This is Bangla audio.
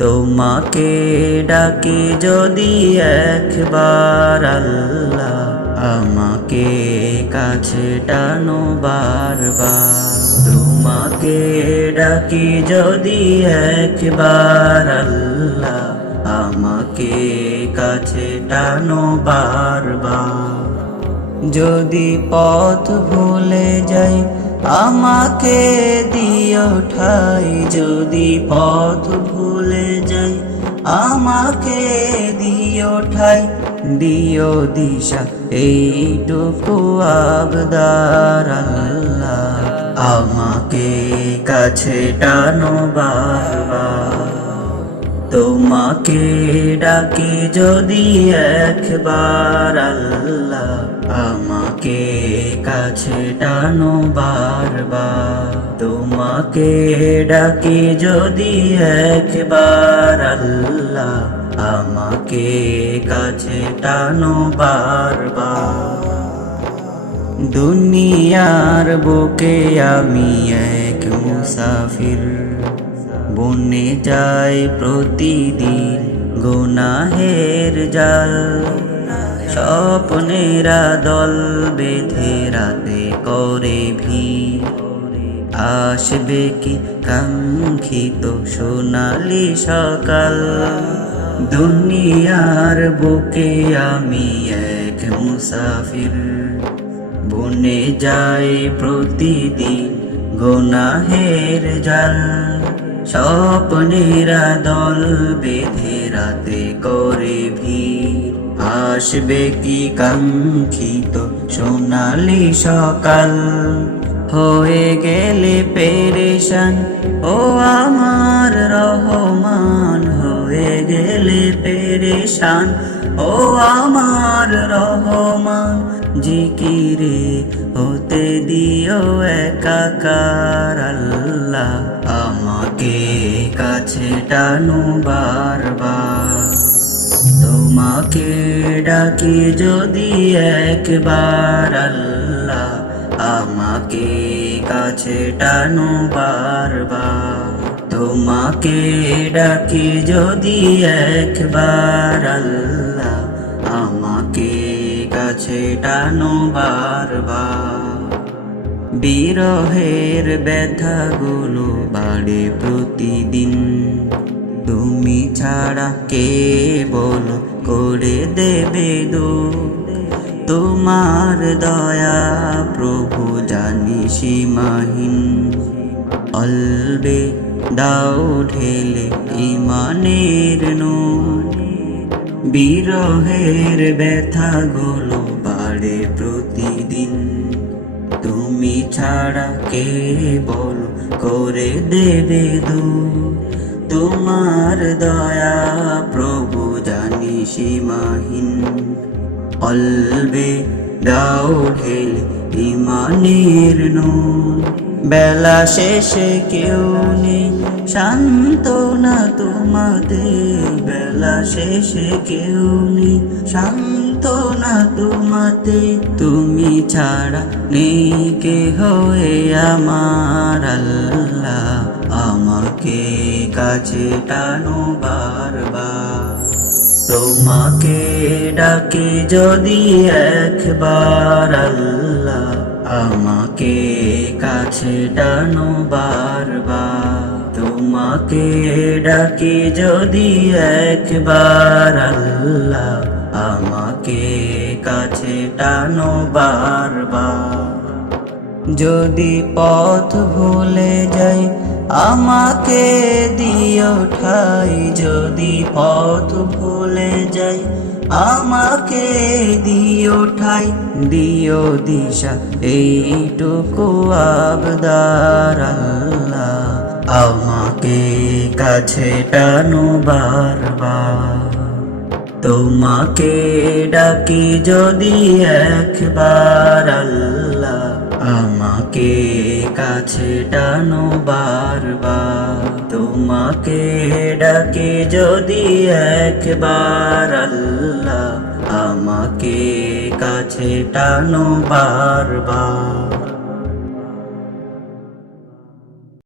তোমাকে ডাকি যদি একবার আল্লাহ, আমাকে কাছে টানো বারবার। তোমাকে ডাকি যদি একবার আল্লাহ, আমাকে কাছে টানো বারবার। যদি পথ ভুলে যাই আমাকে দিও ঠাই, যদি পথ ভুলে যাই আমাকে দিও ঠাই, দিও দিশা এইটুকু আবদার আল্লাহ, আমাকে কাছে টানো বারবার। তোমাকে ডাকি যদি একবার আল্লাহ, আমাকে কাছে টানো বারবার। তোমাকে ডাকি যদি একবার আল্লাহ, আমাকে কাছে টানো বারবার। দুনিয়ার বুকে আমি এক মুসাফির, বনে যায় প্রতিদিন গুনাহের জাল। স্বপ্নেরা দল বেঁধে রাতে করে ভিড়, আসবে কি কাঙ্ক্ষিত সোনালি সকাল। দুনিয়ার বুকে আমি এক মুসাফির, বনে যায় প্রতিদিন গুনাহের জাল। স্বপ্নেরা দল বেঁধে রাতে করে ভিড়, আসবে কি কাঙ্ক্ষিত সোনালি সকাল। হয়ে গেলে পেরেশান ও আমার রহমান, হয়ে গেলে পেরেশান ও আমার রহমান। জিকিরে হতে দিও একাকার আল্লাহ, আমাকে কাছে টানো বারবার। তোমাকে ডাকি যদি একবার আল্লাহ, আমাকে কাছে টানো বারবার। তোমাকে ডাকি যদি একবার আল্লাহ, আমাকে কাছে টানো বারবার। বিরহের ব্যথাগুলো বাড়ে প্রতিদিন, তুমি ছাড়া কে বলো করে দেবে দূর। তোমার দয়া প্রভু জানি সীমাহীন, অলবে দাও ঢেলে ইমানের নূর। বিরহের ব্যথাগুলো বাড়ে প্রতিদিন, তুমি ছাড়া কে বল করে দেবে দূর। তোমার দয়া প্রভু জানি সীমাহীন, অলবে দাও ঢেলে ইমানের নূর। বেলা শেষে কেউ নেই সান্ত্বনা তোমাদের, বেলা শেষে কেউ নেই সান্ত্বনা তোমাতে। তুমি ছাড়া নেই কে হয়ে আমার আল্লাহ, আমাকে কাছে টানো বারবার। তোমাকে ডাকি যদি একবার আল্লাহ, আমাকে কাছে টানো বারবার। তোমাকে ডাকি যদি একবার আল্লাহ, আমাকে কাছে টানো বারবার। যদি পথ ভুলে যাই আমাকে দিও ঠাই, যদি পথ ভুলে যাই আমাকে দিও ঠাই, দিও দিশা এইটুকু আবদার আল্লাহ, আমাকে কাছে টানো বারবার। তোমাকে ডাকি যদি একবার আল্লাহ, আমাকে কাছে টানো বারবার। তোমাকে ডাকি যদি একবার আল্লাহ, আমাকে কাছে টানো বারবার।